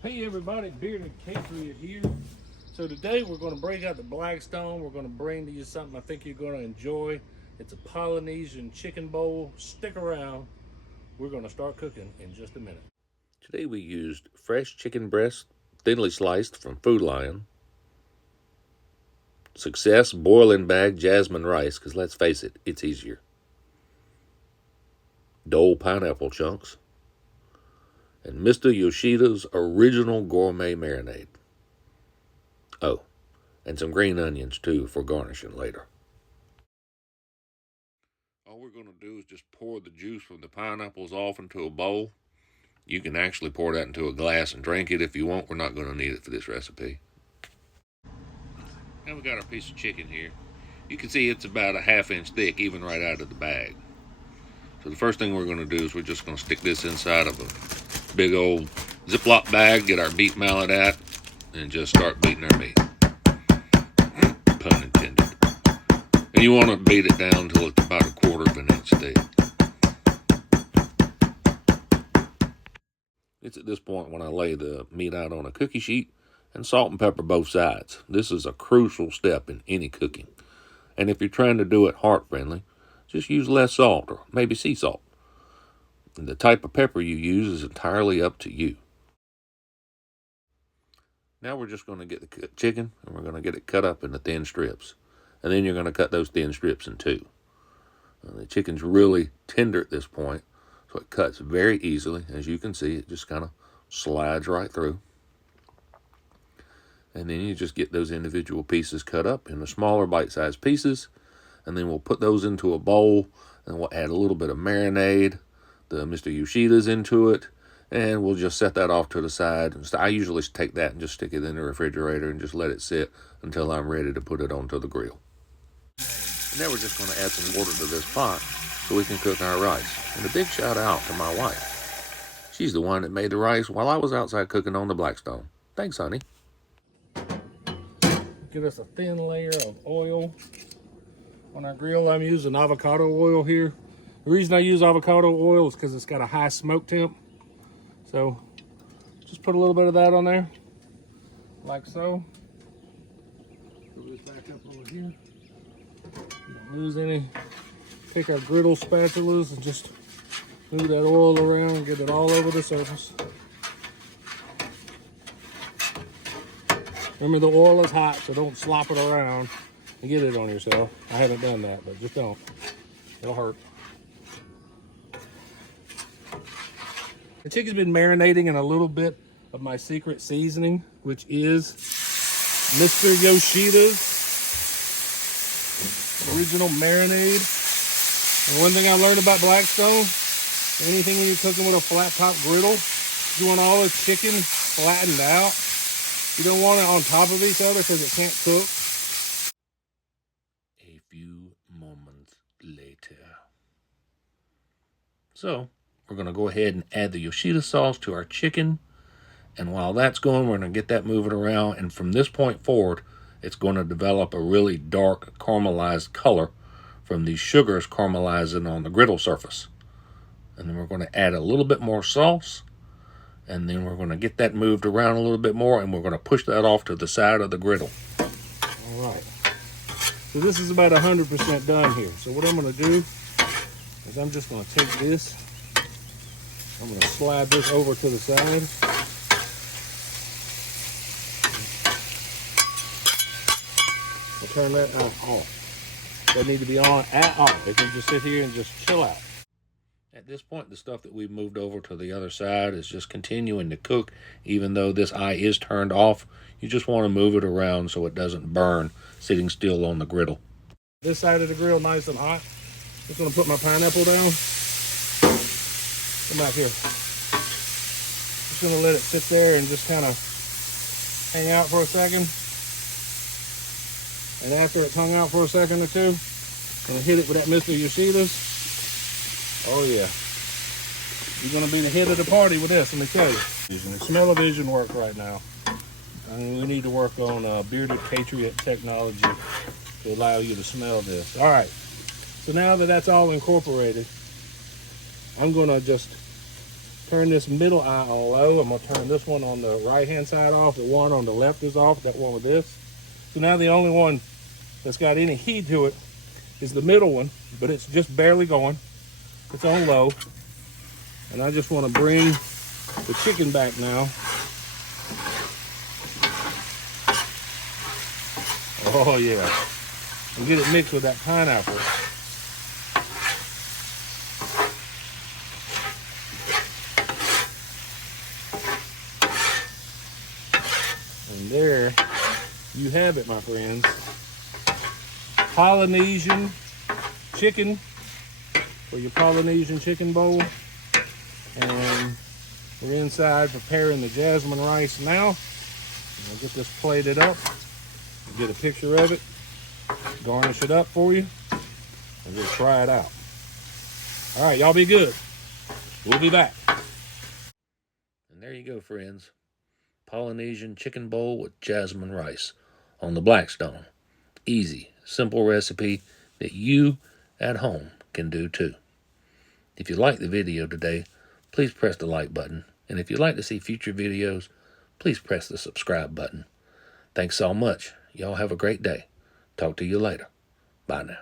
Hey everybody, Bearded Kayetriot here. So today we're going to break out the Blackstone. We're going to bring to you something I think you're going to enjoy. It's a Polynesian chicken bowl. Stick around. We're going to start cooking in just a minute. Today we used fresh chicken breast, thinly sliced from Food Lion. Success boiling bag Jasmine rice, because let's face it, it's easier. Dole pineapple chunks. And Mr. Yoshida's original gourmet marinade. Oh, and some green onions too for garnishing later. All we're going to do is just pour the juice from the pineapples off into a bowl. You can actually pour that into a glass and drink it if you want. We're not going to need it for this recipe. Now we got our piece of chicken here. You can see it's about a ½ inch thick, even right out of the bag. So the first thing we're going to do is we're just going to stick this inside of a big old Ziploc bag, get our beef mallet out, and just start beating our meat. Pun intended. And you want to beat it down until it's about a ½ inch thick. It's at this point when I lay the meat out on a cookie sheet and salt and pepper both sides. This is a crucial step in any cooking. And if you're trying to do it heart-friendly, just use less salt or maybe sea salt. And the type of pepper you use is entirely up to you. Now we're just going to get the chicken and we're going to get it cut up into thin strips. And then you're going to cut those thin strips in two. The chicken's really tender at this point, so it cuts very easily. As you can see, it just kind of slides right through. And then you just get those individual pieces cut up into smaller bite-sized pieces. And then we'll put those into a bowl, and we'll add a little bit of marinade, the Mr. Yoshida's into it, and we'll just set that off to the side. I usually take that and just stick it in the refrigerator and just let it sit until I'm ready to put it onto the grill. And now we're just going to add some water to this pot so we can cook our rice. And a big shout out to my wife. She's the one that made the rice while I was outside cooking on the Blackstone. Thanks, honey. Give us a thin layer of oil on our grill. I'm using avocado oil here. The reason I use avocado oil is because it's got a high smoke temp. So just put a little bit of that on there, like so. Put this back up over here. Don't lose any. Take our griddle spatulas and just move that oil around and get it all over the surface. Remember, the oil is hot, so don't slop it around and get it on yourself. I haven't done that, but just don't. It'll hurt. The chicken's been marinating in a little bit of my secret seasoning, which is Mr. Yoshida's original marinade. And one thing I learned about Blackstone, anything when you're cooking with a flat top griddle, you want all the chicken flattened out. You don't want it on top of each other because it can't cook. A few moments later. So, we're going to go ahead and add the Yoshida sauce to our chicken. And while that's going, we're going to get that moving around. And from this point forward, it's going to develop a really dark caramelized color from these sugars caramelizing on the griddle surface. And then we're going to add a little bit more sauce. And then we're going to get that moved around a little bit more, and we're going to push that off to the side of the griddle. All right. So this is about 100% done here. So what I'm going to do is I'm just going to take this. I'm going to slide this over to the side. I'll turn that off. Doesn't need to be on at all. It can just sit here and just chill out. At this point, the stuff that we've moved over to the other side is just continuing to cook. Even though this eye is turned off, you just want to move it around so it doesn't burn sitting still on the griddle. This side of the grill nice and hot. Just going to put my pineapple down. Come back here. Just going to let it sit there and just kind of hang out for a second. And after it's hung out for a second or two, I'm going to hit it with that Mr. Yoshida's. Oh yeah, you're gonna be the head of the party with this, let me tell you. The smell-o-vision work right now. We need to work on Bearded Kayetriot technology to allow you to smell this. All right, so now that that's all incorporated, I'm gonna just Turn this middle eye on low. I'm gonna turn this one on the right-hand side off. The one on the left is off, that one with this. So now the only one that's got any heat to it is the middle one, but it's just barely going. It's on low. And I just wanna bring the chicken back now. Oh yeah. And get it mixed with that pineapple. And there you have it, my friends. Polynesian chicken for your Polynesian chicken bowl. And we're inside preparing the jasmine rice now. I'll get this plated up, get a picture of it, garnish it up for you, and we'll try it out. All right, y'all be good. We'll be back. And there you go, friends. Polynesian chicken bowl with jasmine rice on the Blackstone. Easy, simple recipe that you at home can do too. If you like the video today, please press the like button. And if you'd like to see future videos, please press the subscribe button. Thanks so much. Y'all have a great day. Talk to you later. Bye now.